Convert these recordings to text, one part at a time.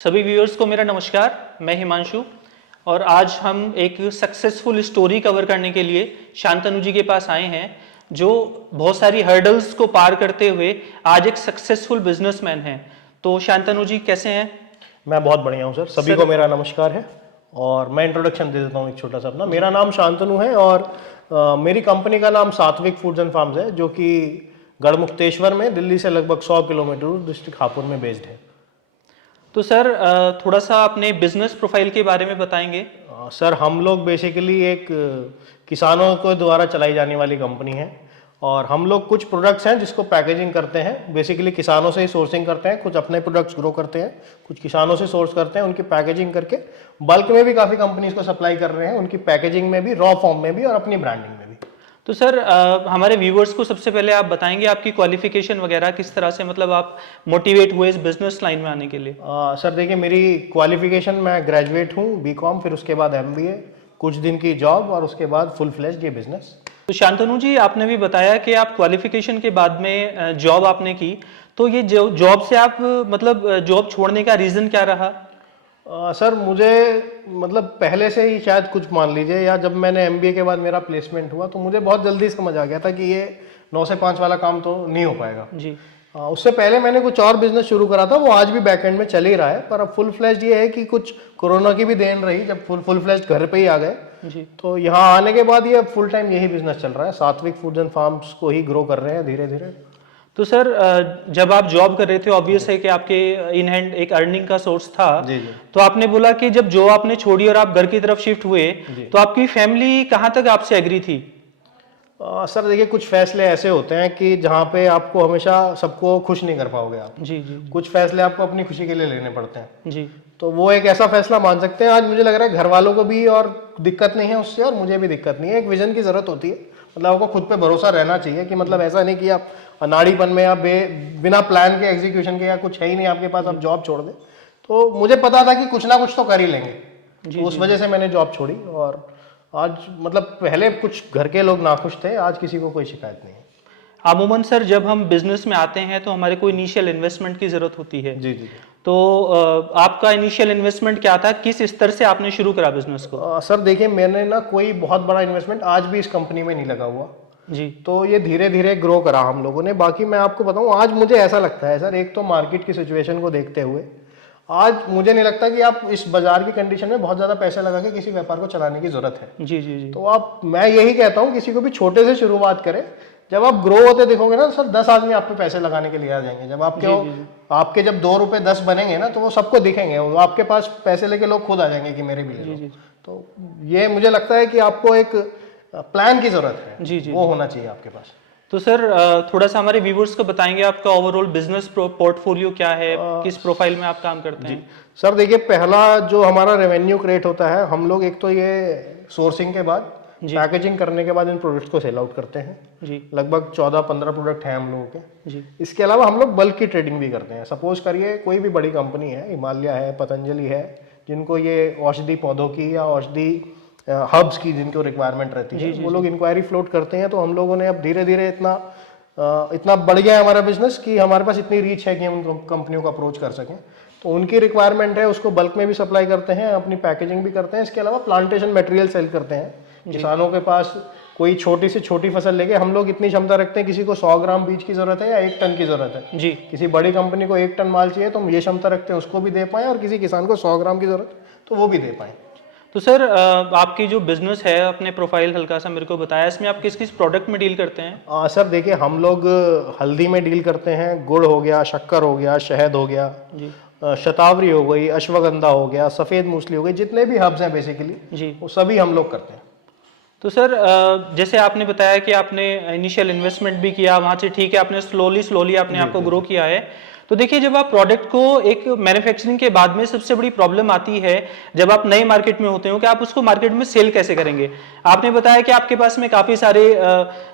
सभी व्यूअर्स को मेरा नमस्कार। मैं हिमांशु और आज हम एक सक्सेसफुल स्टोरी कवर करने के लिए शांतनु जी के पास आए हैं, जो बहुत सारी हर्डल्स को पार करते हुए आज एक सक्सेसफुल बिजनेसमैन हैं। तो शांतनु जी कैसे हैं? मैं बहुत बढ़िया हूँ सर। सभी को मेरा नमस्कार है और मैं इंट्रोडक्शन दे देता हूँ एक छोटा सा अपना। मेरा नाम शांतनु है और मेरी कंपनी का नाम सात्विक फूड्स एंड फार्म्स है, जो कि गढ़मुक्तेश्वर में दिल्ली से लगभग 100 किलोमीटर दूर डिस्ट्रिक्ट हापुड़ में बेस्ड है। तो सर थोड़ा सा अपने बिजनेस प्रोफाइल के बारे में बताएंगे। सर हम लोग बेसिकली एक किसानों को द्वारा चलाई जाने वाली कंपनी है और हम लोग कुछ प्रोडक्ट्स हैं जिसको पैकेजिंग करते हैं। बेसिकली किसानों से ही सोर्सिंग करते हैं, कुछ अपने प्रोडक्ट्स ग्रो करते हैं, कुछ किसानों से सोर्स करते हैं, उनकी पैकेजिंग करके बल्क में भी काफ़ी कंपनीज को सप्लाई कर रहे हैं, उनकी पैकेजिंग में भी, रॉ फॉर्म में भी और अपनी ब्रांडिंग में भी। तो सर हमारे व्यूवर्स को सबसे पहले आप बताएंगे आपकी क्वालिफिकेशन वगैरह किस तरह से, मतलब आप मोटिवेट हुए इस बिजनेस लाइन में आने के लिए? सर देखिए, मेरी क्वालिफिकेशन, मैं ग्रेजुएट हूँ बीकॉम, फिर उसके बाद MBA, कुछ दिन की जॉब और उसके बाद फुल फ्लेज्ड ये बिजनेस। तो शांतनु जी, आपने भी बताया कि आप क्वालिफिकेशन के बाद में जॉब आपने की, तो ये जो जॉब से आप मतलब जॉब छोड़ने का रीज़न क्या रहा? सर मुझे मतलब पहले से ही शायद कुछ मान लीजिए, या जब मैंने MBA के बाद मेरा प्लेसमेंट हुआ तो मुझे बहुत जल्दी समझ आ गया था कि ये 9 से 5 वाला काम तो नहीं हो पाएगा जी। उससे पहले मैंने कुछ और बिजनेस शुरू करा था, वो आज भी बैकएंड में चल ही रहा है, पर अब फुल फ्लेज्ड ये है कि कुछ कोरोना की भी देन रही, जब फुल फ्लेज्ड घर पे ही आ गए जी। तो यहाँ आने के बाद ये फुल टाइम यही बिजनेस चल रहा है, सात्विक फूड्स एंड फार्म्स को ही ग्रो कर रहे हैं धीरे धीरे। तो सर जब आप जॉब कर रहे थे, ऑब्वियस है कि आपके इन हैंड एक अर्निंग का सोर्स था। जी जी। तो आपने बोला कि जब जॉब आपने छोड़ी और आप घर की तरफ शिफ्ट हुए, तो आपकी फैमिली कहाँ तक आपसे एग्री थी? सर देखिए, कुछ फैसले ऐसे होते हैं कि जहाँ पे आपको हमेशा सबको खुश नहीं कर पाओगे आप। जी जी। कुछ फैसले आपको अपनी खुशी के लिए लेने पड़ते हैं जी। तो वो एक ऐसा फैसला मान सकते हैं। आज मुझे लग रहा है घर वालों को भी और दिक्कत नहीं है उससे, और मुझे भी दिक्कत नहीं है। एक विजन की जरूरत होती है, मतलब आपको खुद पे भरोसा रहना चाहिए कि मतलब ऐसा नहीं कि आप अनाड़ीपन में या बिना प्लान के एग्जीक्यूशन के या कुछ है ही नहीं आपके पास, आप जॉब छोड़ दें। तो मुझे पता था कि कुछ ना कुछ तो कर ही लेंगे, तो उस वजह से मैंने जॉब छोड़ी। और आज मतलब पहले कुछ घर के लोग नाखुश थे, आज किसी को कोई शिकायत नहीं है। अमूमन सर जब हम बिजनेस में आते हैं तो हमारे को इनिशियल इन्वेस्टमेंट की जरूरत होती है। जी जी। तो आपका इनिशियल इन्वेस्टमेंट क्या था, किस स्तर से आपने शुरू करा बिजनेस को? सर देखिए, मैंने ना कोई बहुत बड़ा इन्वेस्टमेंट आज भी इस कंपनी में नहीं लगा हुआ जी। तो ये धीरे धीरे ग्रो करा हम लोगों ने। बाकी मैं आपको बताऊं, आज मुझे ऐसा लगता है सर, एक तो मार्केट की सिचुएशन को देखते हुए आज मुझे नहीं लगता कि आप इस बाजार की कंडीशन में बहुत ज़्यादा पैसे लगा के किसी व्यापार को चलाने की जरूरत है। जी जी जी। तो आप, मैं यही कहता हूँ, किसी को भी छोटे से शुरुआत करें। जब आप ग्रो होते दिखोगे ना सर, 10 आदमी आप पे पैसे लगाने के लिए आ जाएंगे। जब आपके जब 2 रुपए 10 बनेंगे ना, तो वो सबको दिखेंगे, वो आपके पास पैसे लेके लोग खुद आ जाएंगे कि मेरे भी ले लो। तो ये मुझे लगता है कि आपको एक प्लान की जरूरत है। जी जी। वो होना चाहिए आपके पास। तो सर थोड़ा सा हमारे व्यूवर्स को बताएंगे आपका ओवरऑल बिजनेस पोर्टफोलियो क्या है, किस प्रोफाइल में आप काम करते हैं? सर देखिए, पहला जो हमारा रेवेन्यू क्रिएट होता है, हम लोग एक तो ये सोर्सिंग के बाद, पैकेजिंग करने के बाद इन प्रोडक्ट्स को सेल आउट करते हैं जी। लगभग 14-15 प्रोडक्ट हैं हम लोगों के जी। इसके अलावा हम लोग बल्क की ट्रेडिंग भी करते हैं। सपोज करिए कोई भी बड़ी कंपनी है, हिमालय है, पतंजलि है, जिनको ये औषधि पौधों की या औषधि हब्स की जिनको रिक्वायरमेंट रहती है, वो लोग इंक्वायरी फ्लोट करते हैं। तो हम लोगों ने अब धीरे धीरे इतना बढ़ गया है हमारा बिजनेस कि हमारे पास इतनी रीच है कि हम कंपनियों को अप्रोच कर सकें। तो उनकी रिक्वायरमेंट है, उसको बल्क में भी सप्लाई करते हैं, अपनी पैकेजिंग भी करते हैं। इसके अलावा प्लांटेशन मटेरियल सेल करते हैं। किसानों के पास कोई छोटी से छोटी फसल लेके हम लोग इतनी क्षमता रखते हैं, किसी को 100 ग्राम बीज की जरूरत है या 1 टन की जरूरत है जी। किसी बड़ी कंपनी को 1 टन माल चाहिए तो हम ये क्षमता रखते हैं उसको भी दे पाएं, और किसी किसान को 100 ग्राम की जरूरत तो वो भी दे पाएं। तो सर आपकी जो बिजनेस है, अपने प्रोफाइल हल्का सा मेरे को बताया, इसमें आप किस किस प्रोडक्ट में डील करते हैं? सर देखिए, हम लोग हल्दी में डील करते हैं, गुड़ हो गया, शक्कर हो गया, शहद हो गया जी, शतावरी हो गई, अश्वगंधा हो गया, सफ़ेद मूसली हो गई, जितने भी हब्स हैं बेसिकली जी, वो सभी हम लोग करते हैं। तो सर जैसे आपने बताया कि आपने इनिशियल इन्वेस्टमेंट भी किया, वहाँ से ठीक है, आपने स्लोली आपने आपको ग्रो किया है। तो देखिए, जब आप प्रोडक्ट को एक मैन्युफैक्चरिंग के बाद में सबसे बड़ी प्रॉब्लम आती है जब आप नए मार्केट में होते हो कि आप उसको मार्केट में सेल कैसे करेंगे। आपने बताया कि आपके पास में काफ़ी सारे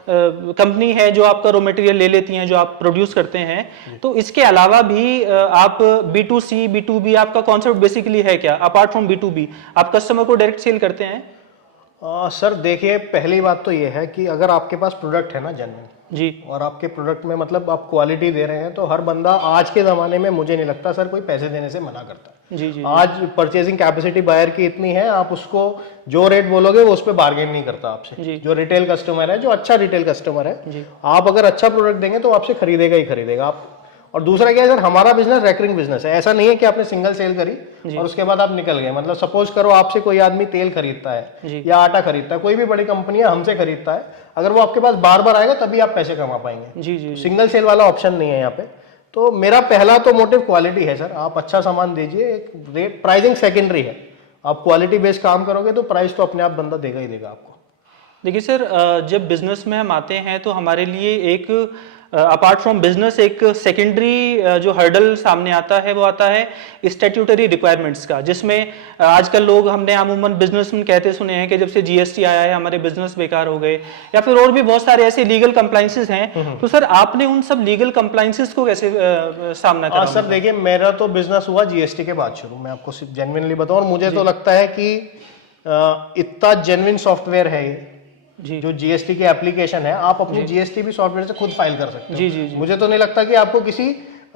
कंपनी है जो आपका रॉ मटेरियल ले लेती हैं, जो आप प्रोड्यूस करते हैं। तो इसके अलावा भी आप B2C B2B आपका कॉन्सेप्ट बेसिकली है क्या? अपार्ट फ्रॉम B2B आप कस्टमर को डायरेक्ट सेल करते हैं? सर देखिए, पहली बात तो ये है कि अगर आपके पास प्रोडक्ट है ना जेन्युइन, जी, और आपके प्रोडक्ट में मतलब आप क्वालिटी दे रहे हैं, तो हर बंदा आज के ज़माने में मुझे नहीं लगता सर कोई पैसे देने से मना करता है। जी, जी, आज परचेजिंग कैपेसिटी बायर की इतनी है, आप उसको जो रेट बोलोगे वो उस पर बार्गेन नहीं करता आपसे। जी। जो रिटेल कस्टमर है, जो अच्छा रिटेल कस्टमर है, जी, आप अगर अच्छा प्रोडक्ट देंगे तो आपसे खरीदेगा ही खरीदेगा। आप और दूसरा क्या है सर, हमारा बिजनेस रेकरिंग बिजनेस है। ऐसा नहीं है कि आपने सिंगल सेल करी और उसके बाद आप निकल गए। मतलब सपोज करो आपसे कोई आदमी तेल खरीदता है या आटा खरीदता है, कोई भी बड़ी कंपनी है हमसे खरीदता है, अगर वो आपके पास बार बार आएगा तभी आप पैसे कमा पाएंगे। जी, जी, सिंगल सेल वाला ऑप्शन नहीं है यहाँ पे। तो मेरा पहला तो मोटिव क्वालिटी है सर, आप अच्छा सामान दीजिए। एक रेट प्राइसिंग सेकेंडरी है, आप क्वालिटी बेस्ड काम करोगे तो प्राइस तो अपने आप बंदा देगा ही देगा आपको। देखिए सर, जब बिजनेस में हम आते हैं तो हमारे लिए एक अपार्ट फ्रॉम बिजनेस एक सेकेंडरी जो हर्डल सामने आता है वो आता है स्टैट्यूटरी रिक्वायरमेंट्स का, जिसमें आजकल लोग हमने अमूमन बिजनेसमैन कहते सुने हैं कि जब से जीएसटी आया है हमारे बिजनेस बेकार हो गए, या फिर और भी बहुत सारे ऐसे लीगल कंप्लाइंसेस हैं। तो सर आपने उन सब लीगल कंप्लाइंसेस को कैसे सामना करा? सर देखिए, मेरा तो बिजनेस हुआ जीएसटी के बाद शुरू। मैं आपको सिर्फ जेन्युइनली बताऊं, और मुझे तो लगता है कि इतना जेन्युइन सॉफ्टवेयर है ये जी, जो जीएसटी की एप्लीकेशन है। आप अपनी जीएसटी भी सॉफ्टवेयर से खुद फाइल कर सकते हो। जी, जी, जी। मुझे तो नहीं लगता कि आपको किसी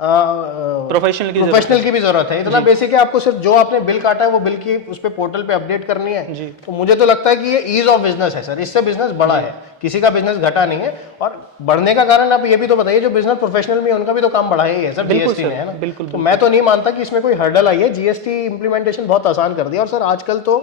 प्रोफेशनल की भी जरूरत है। इतना बेसिक है, आपको सिर्फ जो आपने बिल काटा है वो बिल की उस पे पोर्टल पे अपडेट करनी है। जी। तो मुझे तो लगता है कि ये ईज ऑफ बिजनेस है सर, इससे बिजनेस बड़ा है, किसी का बिजनेस घटा नहीं है। और बढ़ने का कारण आप ये भी तो बताइए, जो बिजनेस प्रोफेशनल में उनका भी तो काम बढ़ा ही है सर जीएसटी ने, है ना। बिल्कुल। तो मैं तो नहीं मानता कि इसमें कोई हर्डल आई है। जीएसटी इंप्लीमेंटेशन बहुत आसान कर दिया। और सर आजकल तो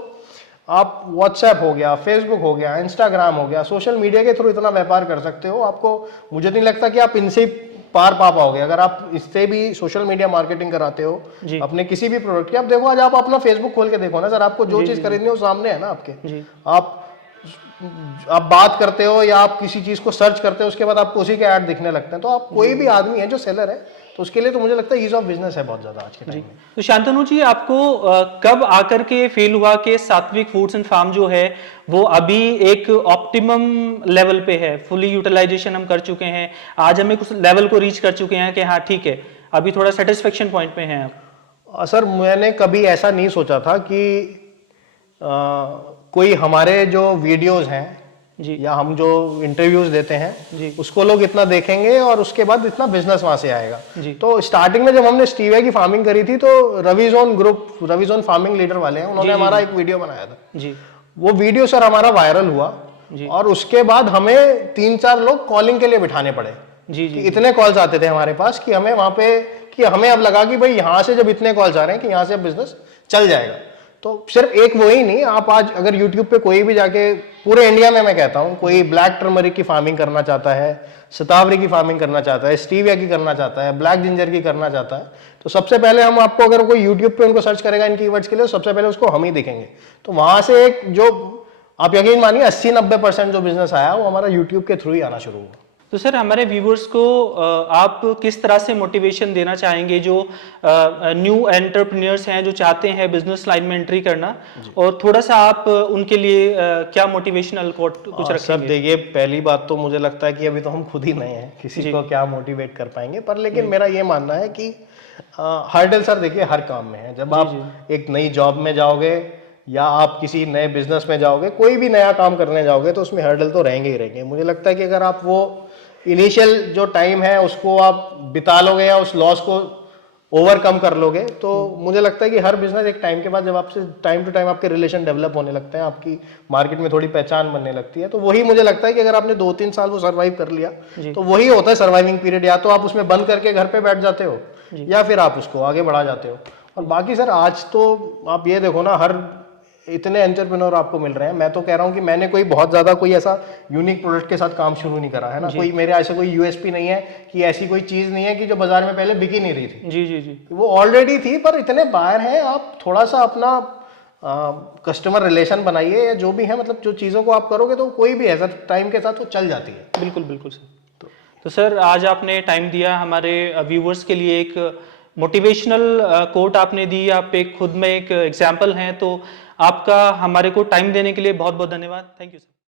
आप व्हाट्सएप हो गया, फेसबुक हो गया, इंस्टाग्राम हो गया, सोशल मीडिया के थ्रू इतना व्यापार कर सकते हो। आपको मुझे नहीं लगता कि आप इनसे पार पा पाओगे। अगर आप इससे भी सोशल मीडिया मार्केटिंग कराते हो अपने किसी भी प्रोडक्ट की, आप देखो आज आप अपना फेसबुक खोल के देखो ना सर, आपको जो चीज खरीदनी हो सामने है ना आपके। आप बात करते हो या आप किसी चीज को सर्च करते हो, उसके बाद आपको उसी के ऐड दिखने लगते हैं। तो आप कोई भी आदमी है जो सेलर है, तो उसके लिए तो मुझे लगता है ईज ऑफ बिजनेस है बहुत ज्यादा आज के टाइम में। तो शांतनु जी, आपको कब आकर के फील हुआ कि सात्विक फूड्स एंड फार्म जो है वो अभी एक ऑप्टिमम लेवल पे है, फुली यूटिलाइजेशन हम कर चुके हैं, आज हमें कुछ लेवल को रीच कर चुके हैं कि हाँ ठीक है, अभी थोड़ा सेटिस्फेक्शन पॉइंट पे हैं आप? सर मैंने कभी ऐसा नहीं सोचा था कि कोई हमारे जो वीडियोस हैं जी, या हम जो इंटरव्यूज देते हैं जी, उसको लोग इतना देखेंगे और उसके बाद इतना बिजनेस वहां से आएगा। जी। तो स्टार्टिंग में जब हमने स्टीविया की फार्मिंग करी थी, तो रविजोन ग्रुप, रविजोन फार्मिंग लीडर वाले हैं, उन्होंने हमारा एक वीडियो बनाया था जी, वो वीडियो सर हमारा वायरल हुआ जी, और उसके बाद हमें 3-4 लोग कॉलिंग के लिए बिठाने पड़े। जी, जी, इतने कॉल्स आते थे हमारे पास कि हमें वहां पे, कि हमें अब लगा कि भाई यहाँ से जब इतने कॉल्स आ रहे हैं कि यहाँ से अब बिजनेस चल जाएगा। तो सिर्फ एक वो ही नहीं, आप आज अगर YouTube पे कोई भी जाके, पूरे इंडिया में मैं कहता हूँ, कोई ब्लैक टर्मरिक की फार्मिंग करना चाहता है, शतावरी की फार्मिंग करना चाहता है, स्टीविया की करना चाहता है, ब्लैक जिंजर की करना चाहता है, तो सबसे पहले हम आपको, अगर कोई YouTube पे उनको सर्च करेगा इन कीवर्ड्स के लिए, सबसे पहले उसको हम ही दिखेंगे। तो वहां से एक जो आप यकीन मानिए 80-90% जो बिजनेस आया वो हमारा YouTube के थ्रू ही आना शुरू हुआ। तो सर हमारे व्यूवर्स को आप किस तरह से मोटिवेशन देना चाहेंगे जो न्यू एंटरप्रेन्योर्स हैं, जो चाहते हैं बिजनेस लाइन में एंट्री करना, और थोड़ा सा आप उनके लिए क्या मोटिवेशनल कोट कुछ रखेंगे? सर देखिए, पहली बात तो मुझे लगता है कि अभी तो हम खुद ही नए हैं, किसी को क्या मोटिवेट कर पाएंगे। पर लेकिन मेरा ये मानना है कि हर्डल सर देखिए हर काम में है। जब आप एक नई जॉब में जाओगे या आप किसी नए बिजनेस में जाओगे, कोई भी नया काम करने जाओगे, तो उसमें हर्डल तो रहेंगे ही रहेंगे। मुझे लगता है कि अगर आप वो इनिशियल जो टाइम है उसको आप बिता लोगे या उस लॉस को ओवरकम कर लोगे, तो मुझे लगता है कि हर बिजनेस एक टाइम के बाद, जब आपसे टाइम टू टाइम आपके रिलेशन डेवलप होने लगते हैं, आपकी मार्केट में थोड़ी पहचान बनने लगती है, तो वही मुझे लगता है कि अगर आपने 2-3 साल वो सर्वाइव कर लिया, तो वही होता है सर्वाइविंग पीरियड। या तो आप उसमें बंद करके घर पे बैठ जाते हो या फिर आप उसको आगे बढ़ा जाते हो। और बाकी सर आज तो आप ये देखो ना, हर इतने एंटरप्रेन्योर आपको मिल रहे हैं। मैं तो कह रहा हूँ कि मैंने कोई बहुत ज्यादा कोई ऐसा यूनिक प्रोडक्ट के साथ काम शुरू नहीं करा है ना, कोई मेरे ऐसे कोई यूएसपी नहीं है कि ऐसी कोई चीज नहीं है कि जो बाजार में पहले बिकी नहीं रही थी। जी, जी, जी, वो ऑलरेडी थी, पर इतने बायर हैं, आप थोड़ा सा अपना कस्टमर रिलेशन बनाइए, या जो भी है, मतलब जो चीज़ों को आप करोगे तो कोई भी है सर टाइम के साथ वो चल जाती है। बिल्कुल बिल्कुल सर। तो सर आज आपने टाइम दिया हमारे व्यूवर्स के लिए, एक मोटिवेशनल कोट आपने दी, आप एक खुद में एक एग्जाम्पल हैं, तो आपका हमारे को टाइम देने के लिए बहुत बहुत धन्यवाद। Thank you sir.